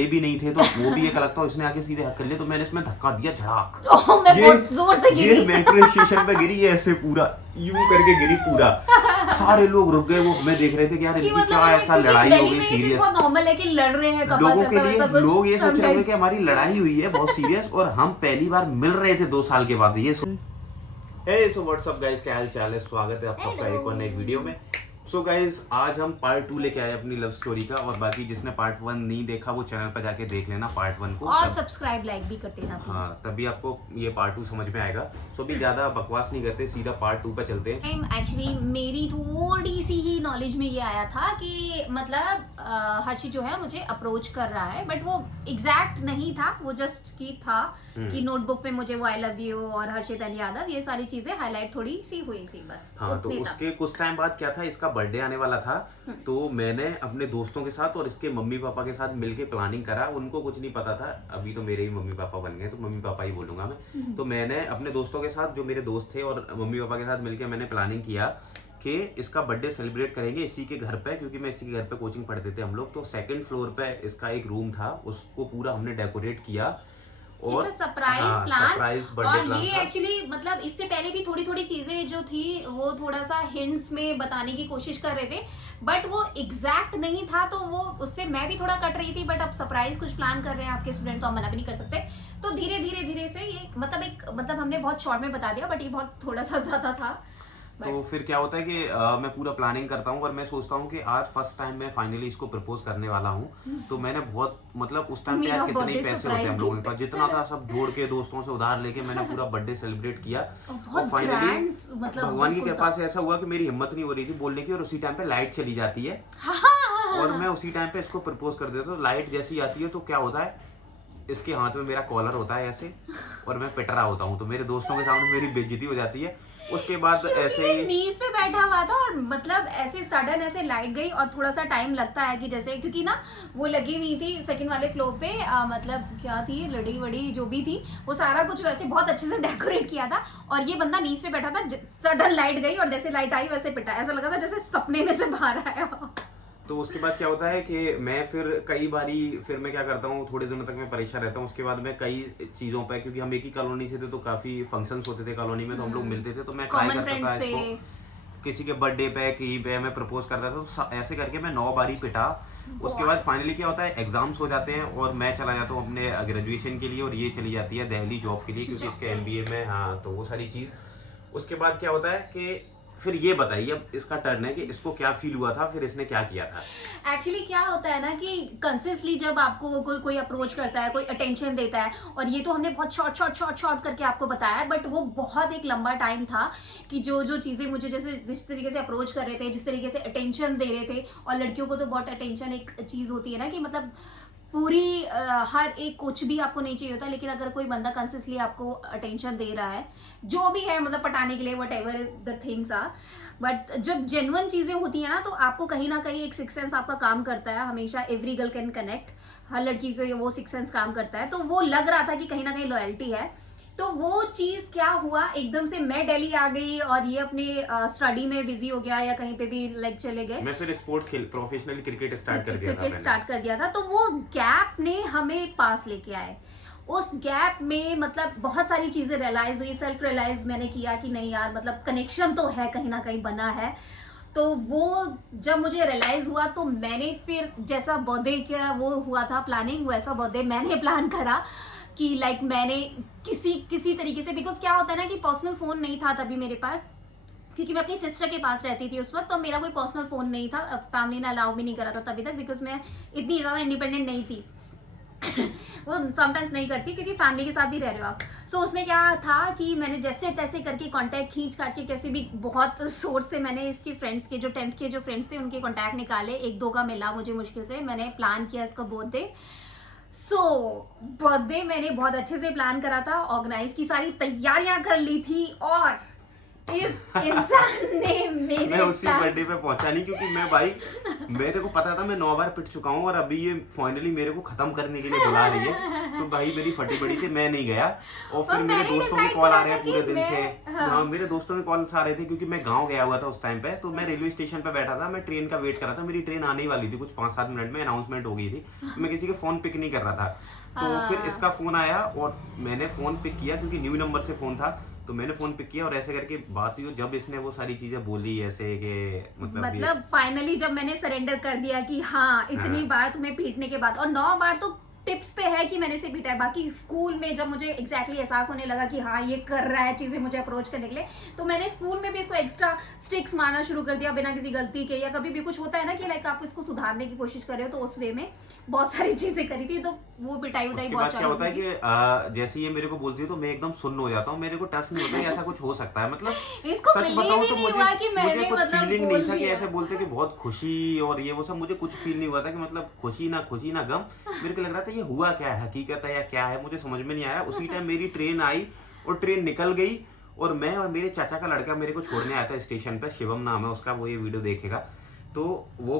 ये भी नहीं थे तो वो भी एक अलग था, उसने आके सीधे हक कर लिया तो मैंने इसमें धक्का दिया झड़ाक। मैं बहुत जोर से गिरी। ये मेट्रो स्टेशन पे गिरी, ये ऐसे पूरा यूं करके गिरी पूरा। सारे लोग रुक गए, वो हमें देख रहे थे कि यार इनकी क्या ऐसा लड़ाई हो गई सीरियस। बहुत नॉर्मल है कि लड़ रहे हैं कपल्स, लोगों के ऐसा लिए वैसा कुछ। लोग ये सोच रहे होंगे कि हमारी लड़ाई हुई है बहुत सीरियस और हम पहली बार मिल रहे थे 2 साल के बाद। ये सो व्हाट्सअप गाइस, क्या हाल चाल है, स्वागत है आप सबका एक और नई वीडियो में। सो गाइज आज हम पार्ट 2 लेके आए अपनी लव स्टोरी का, और बाकी जिसने पार्ट 1 नहीं देखा वो चैनल पर जाके देख लेना पार्ट 1 को, और सब्सक्राइब लाइक भी कर देना प्लीज। हाँ तभी आपको ये पार्ट 2 समझ में आएगा। सो अभी ज्यादा बकवास नहीं करते, सीधा पार्ट 2 पे चलते हैं। एक्चुअली मेरी थोड़ी सी ही नॉलेज में ये आया था कि मतलब हर्षित जो है मुझे अप्रोच कर रहा है, बट वो एग्जैक्ट नहीं था, वो जस्ट की था कि नोटबुक पे मुझे वो आई लव यू और हर्षित एंड यादव ये सारी चीजें हाईलाइट थोड़ी सी हुई थी बस। हाँ तो उसके कुछ टाइम बाद क्या था, इसका बर्थडे आने वाला था, तो मैंने अपने दोस्तों के साथ और इसके मम्मी पापा के साथ मिलके प्लानिंग करा। उनको कुछ नहीं पता था, अभी तो मेरे ही मम्मी पापा बन गए तो मम्मी पापा ही बोलूंगा मैं। तो मैंने अपने दोस्तों के साथ, जो मेरे दोस्त थे और मम्मी पापा के साथ मिलके मैंने प्लानिंग किया कि इसका बर्थडे सेलिब्रेट करेंगे इसी के घर पे, क्योंकि मैं इसी के घर पे कोचिंग पढ़ते थे हम लोग। तो 2nd फ्लोर पे इसका एक रूम था, उसको पूरा हमने डेकोरेट किया और सरप्राइज प्लान। और ये था। एक्चुअली मतलब इससे पहले भी थोड़ी थोड़ी चीजें जो थी वो थोड़ा सा हिंट्स में बताने की कोशिश कर रहे थे, बट वो एग्जैक्ट नहीं था, तो वो उससे मैं भी थोड़ा कट रही थी। बट अब सरप्राइज कुछ प्लान कर रहे हैं आपके स्टूडेंट तो हम मना भी नहीं कर सकते। तो धीरे धीरे से ये मतलब हमने बहुत शॉर्ट में बता दिया, बट ये बहुत थोड़ा सा ज्यादा था। तो फिर क्या होता है कि मैं पूरा प्लानिंग करता हूँ और मैं सोचता हूँ कि आज फर्स्ट टाइम मैं फाइनली इसको प्रपोज करने वाला हूँ। तो मैंने बहुत मतलब उस टाइम पे यार कितने ही पैसे होते हैं हम लोगों के पास, जितना था सब जोड़ के दोस्तों से उधार लेके मैंने पूरा बर्थडे सेलिब्रेट किया। और फाइनली भगवान की कृपा से ऐसा हुआ कि मेरी हिम्मत नहीं हो रही थी बोलने की, और उसी टाइम पे लाइट चली जाती है और मैं उसी टाइम पे इसको प्रपोज कर देता हूँ। लाइट जैसी आती है तो क्या होता है, इसके हाथ में मेरा कॉलर होता है ऐसे और मैं पिट रहा होता हूँ, तो मेरे दोस्तों के सामने मेरी बेइज्जती हो जाती है। उसके बाद ऐसे ही नीज पे बैठा हुआ था और मतलब ऐसे सडन ऐसे लाइट गई, और थोड़ा सा टाइम लगता है कि जैसे, क्योंकि ना वो लगी हुई थी 2nd वाले फ्लोर पे, मतलब क्या थी लड़ी वड़ी जो भी थी वो सारा कुछ वैसे बहुत अच्छे से डेकोरेट किया था, और ये बंदा नीज पे बैठा था। सडन लाइट गई और जैसे लाइट आई वैसे पिटा, ऐसा लगा था जैसे सपने में से बाहर आया। तो उसके बाद क्या होता है कि मैं फिर कई बारी फिर मैं क्या करता हूँ, थोड़े दिनों तक मैं परेशान रहता हूँ। उसके बाद मैं कई चीज़ों पे, क्योंकि हम एक ही कॉलोनी से थे तो काफ़ी फंक्शंस होते थे कॉलोनी में, तो हम लोग मिलते थे, तो मैं ट्राई करता था इसको किसी के बर्थडे पे कहीं पे मैं प्रपोज करता था। तो ऐसे करके मैं 9 बारी पिटा। उसके बाद फाइनली क्या होता है, एग्जाम्स हो जाते हैं और मैं चला जाता हूँ अपने ग्रेजुएशन के लिए, और ये चली जाती है दिल्ली जॉब के लिए, क्योंकि इसके MBA में, हाँ तो वो सारी चीज़। उसके बाद क्या होता है कि फिर ये बताइए, अब इसका टर्न है कि इसको क्या फील हुआ था, फिर इसने क्या किया था। एक्चुअली क्या होता है ना कि कंसिस्टली जब आपको कोई अप्रोच करता है, कोई अटेंशन देता है, और ये तो हमने बहुत शॉर्ट करके आपको बताया, बट वो बहुत एक लंबा टाइम था कि जो चीज़ें मुझे जैसे जिस तरीके से अप्रोच कर रहे थे, जिस तरीके से अटेंशन दे रहे थे, और लड़कियों को तो बहुत अटेंशन एक चीज़ होती है ना कि मतलब पूरी हर एक कुछ भी आपको नहीं चाहिए होता, लेकिन अगर कोई बंदा कंसिस्टली आपको अटेंशन दे रहा है जो भी है, मतलब पटाने के लिए whatever the things are, but जब जेन्युइन चीज़ें होती हैं ना तो आपको कहीं ना कहीं एक सिक्स सेंस आपका काम करता है हमेशा। एवरी गर्ल कैन कनेक्ट, हर लड़की को वो सिक्स सेंस काम करता है। तो वो लग रहा था कि कहीं ना कहीं लॉयल्टी है। तो वो चीज़ क्या हुआ, एकदम से मैं दिल्ली आ गई और ये अपने स्टडी में बिजी हो गया या कहीं पे भी लाइक चले गए। मैं फिर स्पोर्ट्स प्रोफेशनली क्रिकेट स्टार्ट कर दिया था। तो वो गैप ने हमें पास लेके आए। उस गैप में मतलब बहुत सारी चीजें रियलाइज हुई, सेल्फ रियलाइज मैंने किया कि नहीं यार मतलब कनेक्शन तो है, कहीं ना कहीं बना है। तो वो जब मुझे रियलाइज हुआ तो मैंने फिर जैसा बर्थडे का वो हुआ था प्लानिंग, वैसा बर्थडे मैंने प्लान करा कि लाइक मैंने किसी तरीके से, बिकॉज क्या होता है ना कि पर्सनल फोन नहीं था तभी मेरे पास, क्योंकि मैं अपनी सिस्टर के पास रहती थी उस वक्त, तो मेरा कोई पर्सनल फोन नहीं था। फैमिली ने अलाउ भी नहीं करा था तभी तक, बिकॉज मैं इतनी ज़्यादा इंडिपेंडेंट नहीं थी। वो समटाइम्स नहीं करती क्योंकि फैमिली के साथ ही रह रहे हो आप। सो उसमें क्या था कि मैंने जैसे तैसे करके कांटेक्ट खींच काट के कैसे भी बहुत सोर्स से मैंने इसके फ्रेंड्स के, जो 10th के जो फ्रेंड्स थे उनके कांटेक्ट निकाले, 1-2 का मिला मुझे मुश्किल से। मैंने प्लान किया इसका बर्थडे। बर्थडे मैंने बहुत अच्छे से प्लान करा था, ऑर्गेनाइज की सारी तैयारियां कर ली थी, और इस इंसान ने मेरे मैं उसी बर्थडे पे पहुंचा नहीं, क्योंकि मैं भाई मेरे को पता था मैं 9 बार पिट चुका हूँ और अभी ये फाइनली मेरे को खत्म करने के लिए बुला रही है, तो भाई मेरी फटी पड़ी थी, मैं नहीं गया। और फिर मेरे दोस्तों के कॉल आ रहे हैं पूरे दिन से। हाँ, मेरे दोस्तों के कॉल्स आ रहे थे क्योंकि मैं गाँव गया हुआ था उस टाइम पे, तो मैं रेलवे स्टेशन पे बैठा था, मैं ट्रेन का वेट कर रहा था, मेरी ट्रेन आने ही वाली थी, कुछ 5-7 मिनट में अनाउंसमेंट हो गई थी, मैं किसी के फोन पिक नहीं कर रहा था। तो फिर इसका फोन आया और मैंने फोन पिक किया क्योंकि न्यू नंबर से फोन था, तो मैंने फोन पिक किया और ऐसे करके बात हुई। जब इसने वो सारी चीजें बोली ऐसे कि मतलब फाइनली जब मैंने सरेंडर कर दिया कि हाँ इतनी बार तुम्हें पीटने के बाद, और 9 बार तो टिप्स पे है कि मैंने इसे पीटा है, बाकी स्कूल में जब मुझे एग्जैक्टली एहसास होने लगा कि हाँ ये कर रहा है चीजें मुझे अप्रोच करने के लिए, तो मैंने स्कूल में भी इसको एक्स्ट्रा स्ट्रिक्स मारना शुरू कर दिया बिना किसी गलती के, या कभी भी कुछ होता है ना कि लाइक आप इसको सुधारने की कोशिश कर रहे हो, तो उस वे में बहुत सारी चीजें करी थी, तो वो पिटाई उटाई बहुत क्या होता है कि जैसे ये मेरे को बोलती है तो मैं एकदम सुन्न हो जाता हूँ, मेरे को टच नहीं होता है ऐसा कुछ हो सकता है। मतलब इसको सच बताऊं तो मुझे कुछ मतलब फीलिंग नहीं था कि ऐसे बोलते कि बहुत खुशी और ये वो सब, मुझे कुछ फील नहीं हुआ था कि मतलब खुशी ना गम, मेरे को लग रहा था ये हुआ क्या है, हकीकत है या क्या है, मुझे समझ में नहीं आया। उसी टाइम मेरी ट्रेन आई और ट्रेन निकल गई और मैं और मेरे चाचा का लड़का मेरे को छोड़ने आया था स्टेशन पे, शिवम नाम है उसका, वो ये वीडियो देखेगा, तो वो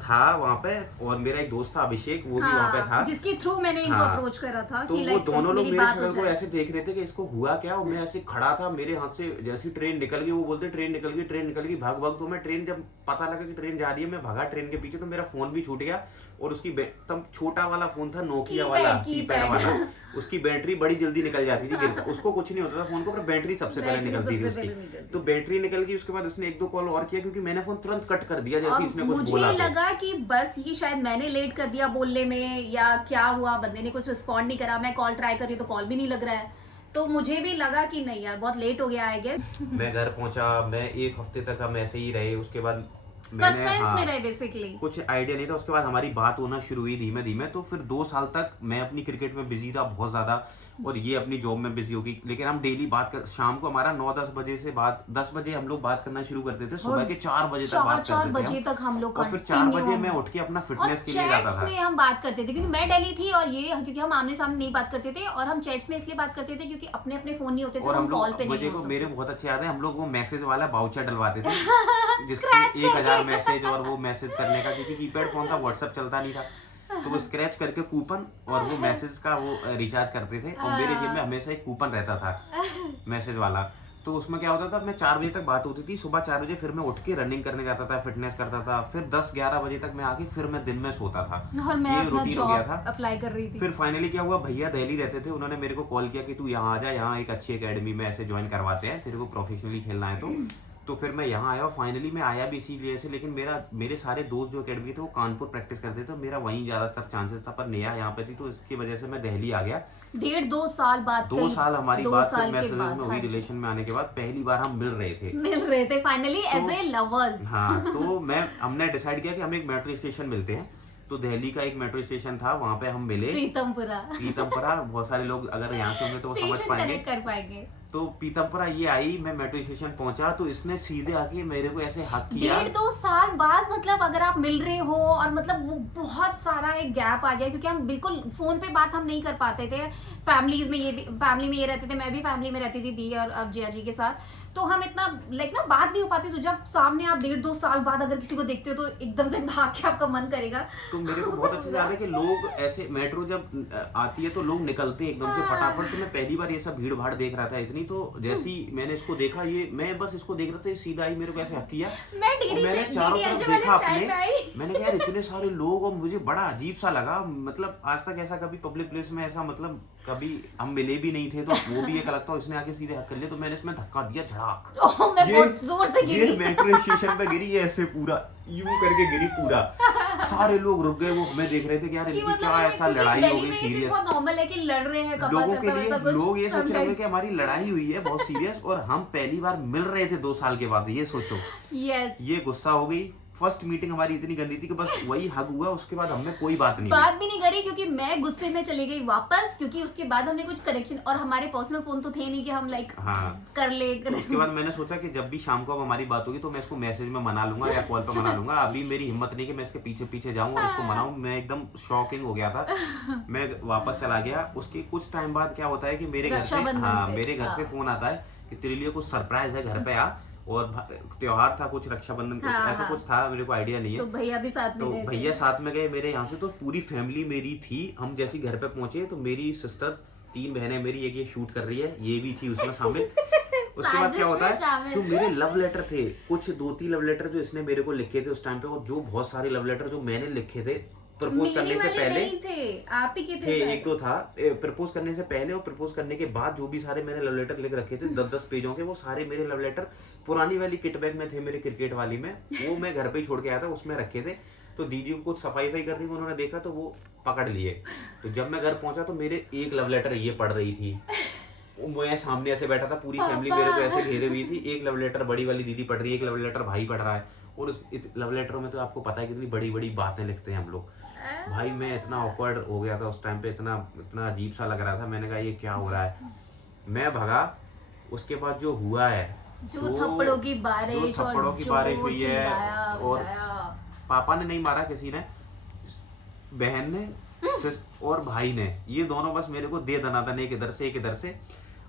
था वहाँ पे, और मेरा एक दोस्त था अभिषेक, वो भी वहाँ पे था, जिसके थ्रू मैंने इनको अप्रोच करा था। तो वो दोनों लोग मेरे शक्ल को ऐसे देख रहे थे कि इसको हुआ क्या, और मैं ऐसे खड़ा था, मेरे हाथ से जैसी ट्रेन निकल गई, वो बोलते ट्रेन निकल गई भाग, तो मैं ट्रेन, जब पता लगा कि ट्रेन जा रही है, मैं भागा ट्रेन के पीछे, तो मेरा फोन भी छूट गया, और उसकी तब छोटा वाला फोन था, नोकिया वाला कीपैड वाला, उसकी बैटरी बड़ी जल्दी निकल जाती थी, गिरता उसको कुछ नहीं होता था फोन को, पर बैटरी सबसे पहले निकलती थी उसकी, तो बैटरी निकल गई। उसके बाद उसने 1-2 कॉल और किया, क्योंकि मैंने फोन तुरंत कट कर दिया जैसे इसने कुछ बोला, मुझे लगा कि बस ये शायद मैंने लेट कर दिया बोलने में, या क्या हुआ, बंदे ने कुछ रिस्पॉन्ड नहीं करा, मैं कॉल ट्राई कर रही हूँ तो कॉल भी नहीं लग रहा है, तो मुझे भी लगा कि नहीं यार बहुत लेट हो गया है। मैं घर पहुंचा, मैं 1 हफ्ते तक हम ऐसे ही रहे, उसके बाद सस्पेंस में रहे बेसिकली, कुछ आइडिया नहीं था। उसके बाद हमारी बात होना शुरू हुई धीमे धीमे, तो फिर 2 साल तक मैं अपनी क्रिकेट में बिजी था बहुत ज्यादा, और ये अपनी जॉब में बिजी होगी, लेकिन हम डेली बात कर, शाम को हमारा 9-10 बजे से बात, 10 बजे हम लोग बात करना शुरू करते थे, सुबह के 4 बजे तक बात करते थे हम लोग, और फिर 4 बजे मैं उठ के अपना फिटनेस के लिए जाता था। में हम बात करते थे क्योंकि मैं दिल्ली थी, और ये क्योंकि हम आमने सामने नहीं बात करते थे, और हम चैट्स में इसलिए बात करते थे क्योंकि अपने अपने फोन नहीं होते थे, और हम कॉल पे लोग, मुझे को मेरे बहुत अच्छे याद है, हम लोग वो मैसेज वाला बाउचर डलवाते थे जिससे 1000 मैसेज, और वो मैसेज करने का, क्योंकि कीपैड फोन था, व्हाट्सएप चलता नहीं था, तो वो स्क्रैच करके कूपन और वो मैसेज का वो रिचार्ज करते थे, और मेरे जेब में हमेशा एक कूपन रहता था मैसेज वाला, तो उसमें क्या होता था, मैं 4 बजे तक बात होती थी, सुबह 4 बजे फिर मैं उठ के रनिंग करने जाता था, फिटनेस करता था, फिर 10-11 बजे तक मैं आके फिर मैं दिन में सोता था, और मैं ये रूटीन हो गया था। अप्लाई कर रही थी। फिर फाइनली क्या हुआ, भैया दिल्ली रहते थे, उन्होंने मेरे को कॉल किया कि तू यहाँ आ जा, यहाँ एक अच्छी एकेडमी में ऐसे ज्वाइन करवाते हैं, तेरे को प्रोफेशनली खेलना है, तो फिर मैं यहाँ आया, और फाइनली मैं आया भी इसीलिए से, लेकिन मेरे सारे दोस्त जो एकेडमी थे वो कानपुर प्रैक्टिस करते थे, तो मेरा वहीं ज्यादातर चांसेस था, पर नेहा यहाँ पे थी, तो इसकी वजह से मैं दिल्ली आ गया। 1.5-2 साल बाद, 2 साल हमारी बात सिर्फ मैसेजेस में हुई, हाँ रिलेशन में आने के बाद पहली बार हम मिल रहे थे फाइनली एज ए लवर्स। हाँ, तो हमने डिसाइड किया कि हम एक मेट्रो स्टेशन मिलते हैं, तो दिल्ली का एक मेट्रो स्टेशन था, वहाँ पे हम मिले, प्रीतमपुरा, बहुत सारे लोग अगर यहाँ से होंगे तो वो समझ पाएंगे, तो पीतमपुरा ये आई, मैं मेट्रो स्टेशन पहुंचा, तो इसने सीधे आके मेरे को ऐसे हक किया। 1.5-2 साल बाद, मतलब अगर आप मिल रहे हो, और मतलब वो बहुत सारा एक गैप आ गया, क्योंकि हम बिल्कुल फोन पे बात हम नहीं कर पाते थे, फैमिली में ये रहते थे, मैं भी फैमिली में रहती थी दी और जिया जी के साथ, तो हम इतना लाइक ना बात नहीं हो पाती, तो जब सामने आप 1.5-2 साल बाद अगर किसी को देखते हो तो एकदम से भाग के आपका मन करेगा। तो मेरे को बहुत अच्छे से याद है कि लोग ऐसे, मेट्रो जब आती है तो लोग निकलते एकदम से फटाफट, तो मैं पहली बार ये सब भीड़ भाड़ देख रहा था इतनी, तो जैसी मैंने इसको देखा, ये मैं बस इसको देख रहा था, सीधा आई मेरे को ऐसे हक किया, मैंने चारों तरफ देखा अपने, मैंने कहा यार इतने सारे लोग, और मुझे बड़ा अजीब सा लगा, मतलब आज तक ऐसा कभी पब्लिक प्लेस में ऐसा, मतलब कभी हम मिले भी नहीं थे, तो वो भी एक लगता है, उसने आके सीधे हक कर लिया, तो मैंने इसमें धक्का दिया, झड़ाक, मैं बहुत जोर से गिरी, ये मेट्रो स्टेशन पे गिरी, ऐसे पूरा यूं करके गिरी पूरा, सारे लोग रुक गए, वो हमें देख रहे थे कि यार इनकी मतलब क्या ऐसा लड़ाई हो गई सीरियस, बहुत नॉर्मल है कि लड़ रहे हैं कपल्स, लोगों के लिए, कुछ लोग ये सोच रहे होंगे कि हमारी लड़ाई हुई है बहुत सीरियस, और हम पहली बार मिल रहे थे 2 साल के बाद, ये सोचो। यस, ये गुस्सा हो गई, फर्स्ट मीटिंग हमारी इतनी गंदी थी कि बस वही हग हुआ, उसके बाद हमने कोई बात नहीं बात भी नहीं करी, क्योंकि मैं गुस्से में चली गई वापस, क्योंकि उसके बाद हमने कुछ कनेक्शन, और हमारे पर्सनल फोन तो थे नहीं कि हम लाइक कर ले। उसके बाद मैंने सोचा कि जब भी शाम को अब हमारी बात होगी तो मैं इसको मैसेज में मना लूंगा या कॉल पे मना लूंगा। अभी मेरी हिम्मत नहीं कि मैं इसके पीछे पीछे जाऊं और इसको मनाऊं। मैं एकदम शॉकिंग हो गया था, मैं वापस चला गया। उसके कुछ टाइम बाद क्या होता है कि मेरे घर से फोन आता है कि तेरे लिए कुछ सरप्राइज है, घर पे आ। और त्योहार था कुछ, रक्षाबंधन कुछ ऐसा कुछ था, मेरे को आइडिया नहीं है। तो भैया भी साथ में गए थे। भैया साथ में गए मेरे यहाँ से, तो पूरी फैमिली मेरी थी। हम जैसे घर पे पहुंचे तो मेरी सिस्टर्स, 3 बहनें मेरी, एक ये शूट कर रही है, ये भी थी उसमें शामिल। उसके बाद क्या होता है, जो मेरे लव लेटर थे, कुछ 2-3 लव लेटर जो इसने मेरे को लिखे थे उस टाइम पे, और जो बहुत सारे लव लेटर जो मैंने लिखे थे प्रपोज करने से पहले, नहीं थे, आप ही के थे, 1-2 था प्रपोज करने से पहले और प्रपोज करने के बाद, जो भी सारे मैंने लव लेटर लिख रखे थे 10-10 पेजों के, वो सारे मेरे लव लेटर पुरानी वाली किट बैग में थे मेरे, क्रिकेट वाली में, वो मैं घर पे ही छोड़ के आया था, उसमें रखे थे। तो दीदी को कुछ सफाई कर रही थी, उन्होंने देखा तो वो पकड़ लिए। तो जब मैं घर पहुंचा तो मेरे एक लव लेटर ये पढ़ रही थी, मैं सामने ऐसे बैठा था, पूरी फैमिली मेरे को ऐसे घेरे हुई थी। एक लव लेटर बड़ी वाली दीदी पढ़ रही है, एक लव लेटर भाई पढ़ रहा है। और उस लव लेटरों में तो आपको पता है कितनी बड़ी बड़ी बातें लिखते हैं हम लोग। भाई मैं इतना ऑकवर्ड हो गया था उस टाइम पे, इतना अजीब सा लग रहा था। मैंने कहा ये क्या हो रहा है, मैं भगा। उसके बाद जो हुआ है, जो थप्पड़ों की बारिश हुई है, और पापा ने नहीं मारा, किसी ने, बहन ने और भाई ने, ये दोनों बस मेरे को दे दनादन, एक इधर से एक इधर से।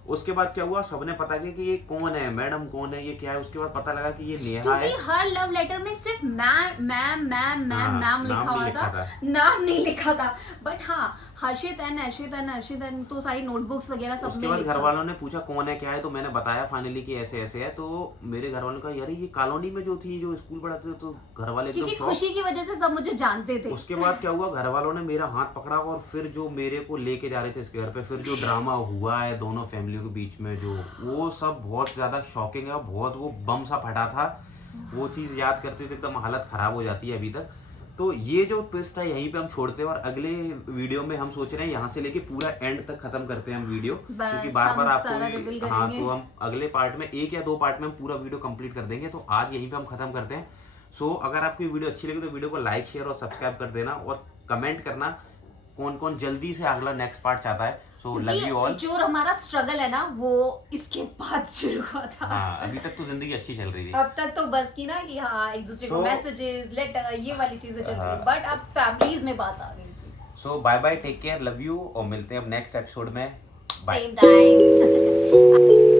उसके बाद क्या हुआ, सबने पता किया कि ये कौन है, मैडम कौन है, ये क्या है। उसके बाद पता लगा कि ये नेहा है, क्योंकि हर लव लेटर में सिर्फ मैम नाम लिखा हुआ था, नाम नहीं लिखा था। बट हाँ, हर्षित एंड तो सारी नोटबुक्स वगैरह सब में। उसके बाद घर वालों ने पूछा कौन है क्या है, तो मैंने बताया फाइनली कि ऐसे ऐसे है। तो मेरे घर वालों ने कहा यार ये कॉलोनी में जो थी, जो स्कूल पढ़ाते थे, तो घर वाले क्योंकि खुशी की वजह से सब मुझे जानते थे। उसके बाद क्या हुआ, घर वालों ने मेरा हाथ पकड़ा और फिर जो मेरे को लेके जा रहे थे इसके घर पे, फिर जो ड्रामा हुआ है दोनों फैमिली के बीच में, जो वो सब बहुत ज्यादा शॉकिंग है। बहुत वो बम सा फटा था, वो चीज याद करते थे एकदम हालत खराब हो जाती है अभी तक। तो ये जो ट्विस्ट है यहीं पे हम छोड़ते हैं, और अगले वीडियो में हम सोच रहे हैं यहाँ से लेके पूरा एंड तक खत्म करते हैं हम वीडियो, क्योंकि बार बार आपको हाँ, तो हम अगले पार्ट में 1 या 2 पार्ट में हम पूरा वीडियो कंप्लीट कर देंगे। तो आज यहीं पे हम खत्म करते हैं। सो अगर आपको ये वीडियो अच्छी लगी तो वीडियो को लाइक, शेयर और सब्सक्राइब कर देना, और कमेंट करना कौन कौन जल्दी से अगला नेक्स्ट पार्ट चाहता है। So love you all. जो हमारा स्ट्रगल है ना, वो इसके बाद शुरू हुआ था। हाँ, अभी तक तो जिंदगी अच्छी चल रही थी। अब तक तो बस की ना कि हाँ, एक दूसरे को मैसेजेस, लेटर, ये वाली चीजें चल रही थी, बट अब फैमिलीज में बात आ गई थी। So bye bye, take care, love you, और मिलते हैं अब नेक्स्ट एपिसोड में। Same time.